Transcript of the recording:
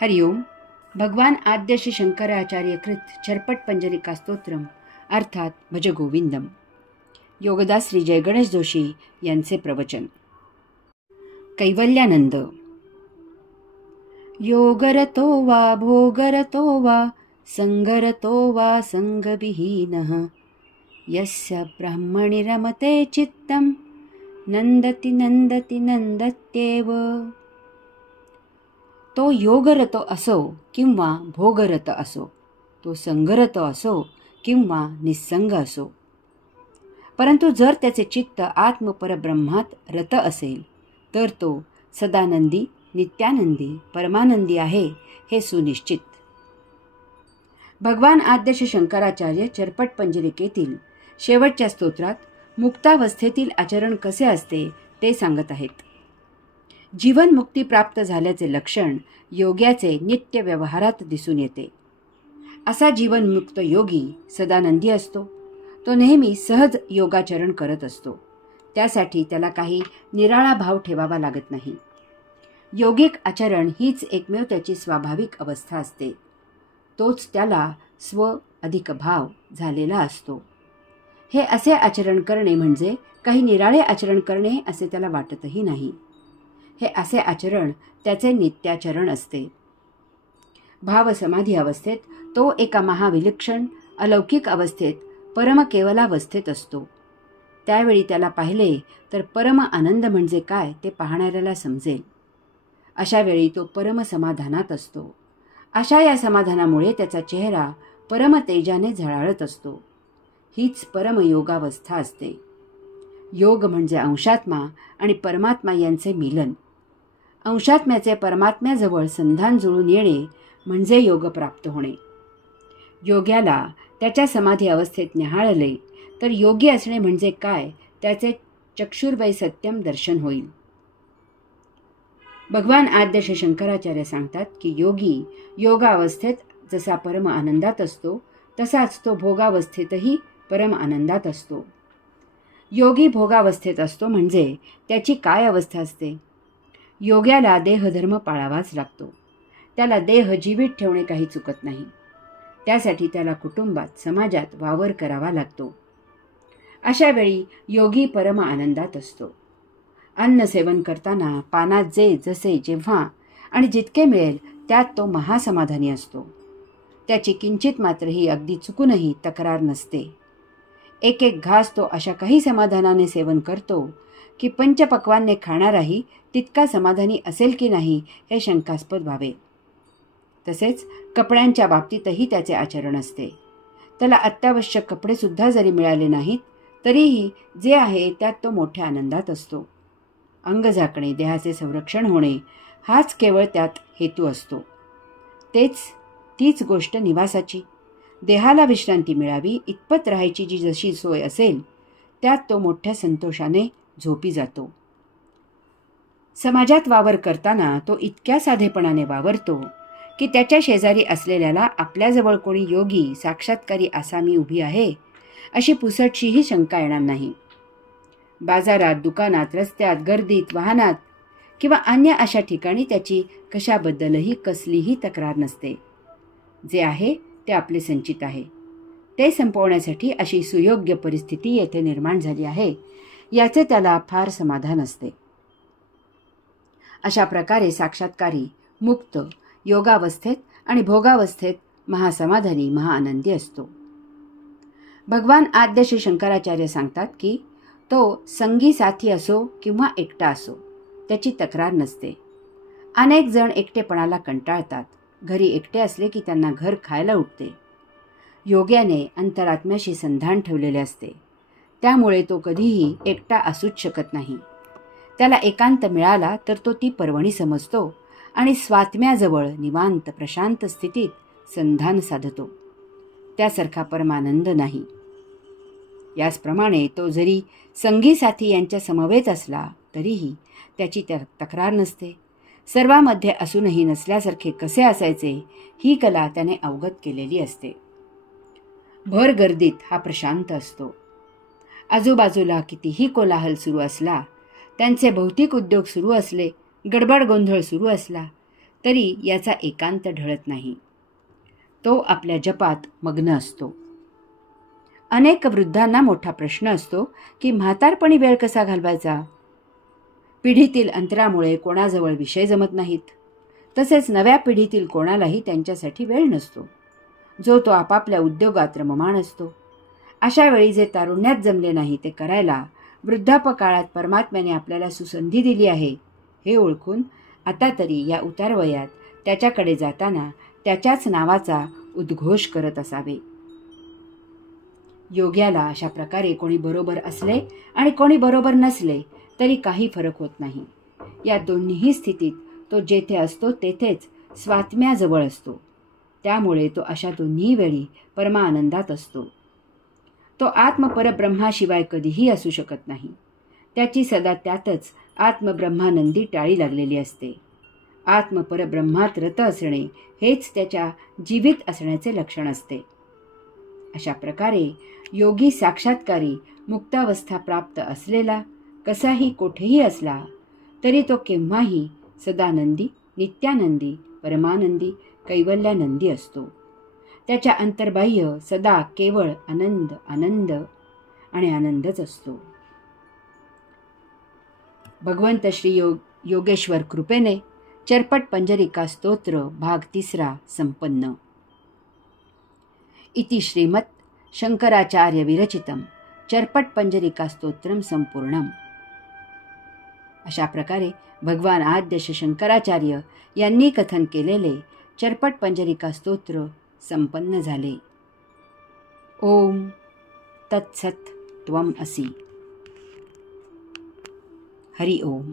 हरिओम. भगवान आद्य श्री शंकराचार्यकृत चरपट पंजरिका स्तोत्रम अर्थात भजगोविंदम. योगदास श्री जय गणेश जोशी यांचे प्रवचन. कैवल्यानंद. योगरतो वा भोगरतो वा संगरतो वा संगविहीनः यस्य ब्रह्मणि रमते चित्तं नंदति नंदति नंदत्येव. तो योगरत असो किंवा भोगरत असो, तो संगरत असो किंवा निस्संग असो, परंतु जर त्याचे चित्त आत्मपरब्रह्मात रत असेल तर तो सदानंदी, नित्यानंदी, परमानंदी आहे हे सुनिश्चित. भगवान आद्य श्री शंकराचार्य चरपट पंजरिकेतील शेवटच्या स्तोत्रात मुक्तावस्थेतील आचरण कसे असते ते सांगत आहेत. जीवनमुक्ती प्राप्त झाल्याचे लक्षण योग्याचे नित्य व्यवहारात दिसून येते. असा जीवनमुक्त योगी सदानंदी असतो. तो नेहमी सहज योगाचरण करत असतो. त्यासाठी त्याला काही निराळा भाव ठेवावा लागत नाही. योगिक आचरण हीच एकमेव त्याची स्वाभाविक अवस्था असते. तोच त्याला स्व अधिक भाव झालेला असतो. हे असे आचरण करणे म्हणजे काही निराळे आचरण करणे असे त्याला वाटतही नाही. हे असे आचरण त्याचे नित्याचरण असते. भावसमाधी अवस्थेत तो एका महाविलक्षण अलौकिक अवस्थेत परमकेवलावस्थेत असतो. त्यावेळी त्याला पाहिले तर परम आनंद म्हणजे काय ते पाहणाऱ्याला समजेल. अशा वेळी तो परमसमाधानात असतो. अशा या समाधानामुळे त्याचा चेहरा परमतेजाने झळाळत असतो. हीच परमयोगावस्था असते. योग म्हणजे अंशात्मा आणि परमात्मा यांचे मिलन. अंशात्म्याचे परमात्म्याजवळ संधान जुळून येणे म्हणजे योग प्राप्त होणे. योग्याला त्याच्या समाधी अवस्थेत न्याहाळले तर योगी असणे म्हणजे काय त्याचे चक्षुर्वै सत्यम दर्शन होईल. भगवान आद्य श्री शंकराचार्य सांगतात की योगी योगावस्थेत जसा परम आनंदात असतो तसाच तो भोगावस्थेतही परम आनंदात असतो. योगी भोगावस्थेत असतो म्हणजे त्याची काय अवस्था असते. योग्याला देहधर्म पाळावाच लागतो. त्याला देह जीवित ठेवणे काही चुकत नाही. त्यासाठी त्याला कुटुंबात समाजात वावर करावा लागतो. अशा वेळी योगी परम आनंदात असतो. अन्न सेवन करताना पानात जे जसे जेव्हा आणि जितके मिळेल त्यात तो महासमाधानी असतो. त्याची किंचित मात्रही अगदी चुकूनही तक्रार नसते. एक एक घास तो अशा काही समाधानाने सेवन करतो की पंचपक्वान्ने खाणाराही तितका समाधानी असेल की नाही हे शंकास्पद व्हावे. तसेच कपड्यांच्या बाबतीतही त्याचे आचरण असते. त्याला अत्यावश्यक कपडेसुद्धा जरी मिळाले नाहीत तरीही जे आहे त्यात तो मोठ्या आनंदात असतो. अंग झाकणे, देहाचे संरक्षण होणे हाच केवळ त्यात हेतू असतो. तीच गोष्ट निवासाची. देहाला विश्रांती मिळावी इतपत राहायची जी जशी सोय असेल त्यात तो मोठ्या संतोषाने झोपी जातो. समाजात वावर करताना तो इतक्या साधेपणाने वावरतो की त्याच्या शेजारी असलेल्याला आपल्याजवळ कोणी योगी साक्षात्कारी आसामी उभी आहे अशी पुसटशीही शंका येणार नाही. बाजारात, दुकानात, रस्त्यात, गर्दीत, वाहनात किंवा अन्य अशा ठिकाणी त्याची कशाबद्दलही कसलीही तक्रार नसते. जे आहे ते आपले संचित आहे. ते संपवण्यासाठी अशी सुयोग्य परिस्थिती येथे निर्माण झाली आहे याचे त्याला फार समाधान असते. अशा प्रकारे साक्षात्कारी मुक्त योगावस्थेत आणि भोगावस्थेत महासमाधानी महाआनंदी असतो. भगवान आद्य श्री शंकराचार्य सांगतात की तो संगी साथी असो किंवा एकटा असो त्याची तक्रार नसते. अनेक जण एकटेपणाला कंटाळतात. घरी एकटे असले की त्यांना घर खायला उठते. योग्याने अंतरात्म्याशी संधान ठेवलेले असते. त्यामुळे तो कधीही एकटा असूच शकत नाही. त्याला एकांत मिळाला तर तो ती पर्वणी समजतो आणि स्वात्म्याजवळ निवांत प्रशांत स्थितीत संधान साधतो. त्यासारखा परमानंद नाही. याचप्रमाणे तो जरी संगी साथी यांच्या समवेत असला तरीही त्याची तक्रार नसते. सर्वांमध्ये असूनही नसल्यासारखे कसे असायचे ही कला त्याने अवगत केलेली असते. भर गर्दीत हा प्रशांत असतो. आजूबाजूला कितीही कोलाहल सुरू असला, त्यांचे भौतिक उद्योग सुरू असले, गडबड गोंधळ सुरू असला तरी याचा एकांत ढळत नाही. तो आपल्या जपात मग्न असतो. अनेक वृद्धांना मोठा प्रश्न असतो की म्हातारपणी वेळ कसा घालवायचा. पिढीतील अंतरामुळे कोणाजवळ विषय जमत नाहीत. तसेच नव्या पिढीतील कोणालाही त्यांच्यासाठी वेळ नसतो. जो तो आपापल्या उद्योगात रममाण असतो. अशा वेळी जे तारुण्यात जमले नाही ते करायला वृद्धापकाळात परमात्म्याने आपल्याला सुसंधी दिली आहे हे ओळखून आता तरी या उतारवयात त्याच्याकडे जाताना त्याच्याच नावाचा उद्घोष करत असावे. योग्याला अशा प्रकारे कोणी बरोबर असले आणि कोणी बरोबर नसले तरी काही फरक होत नाही. या दोन्हीही स्थितीत तो जेथे असतो तेथेच स्वात्म्याजवळ असतो. त्यामुळे तो अशा दोन्ही वेळी परमानंदात असतो. तो आत्मपरब्रह्माशिवाय कधीही असू शकत नाही. त्याची सदा त्यातच आत्मब्रह्मानंदी टाळी लागलेली असते. आत्मपरब्रह्मात रत असणे हेच त्याच्या जीवित असण्याचे लक्षण असते. अशा प्रकारे योगी साक्षात्कारी मुक्तावस्था प्राप्त असलेला कसाही कोठेही असला तरी तो केव्हाही सदानंदी, नित्यानंदी, परमानंदी, कैवल्यानंदी असतो. त्याच्या अंतर्बाह्य सदा केवळ आनंद आनंद आणि आनंदच असतो. भगवंत श्री योगेश्वर कृपेने चरपट पंजरिका स्तोत्र भाग 3 संपन्न. इति श्रीमत् शंकराचार्य विरचितम चरपट पंजरिका स्तोत्रम संपूर्णम. अशा प्रकारे भगवान आद्य शंकराचार्य यांनी कथन केलेले चरपट पंजरिका स्तोत्र संपन्न झाले. ओम तत्सत त्वम असि. हरि ओम.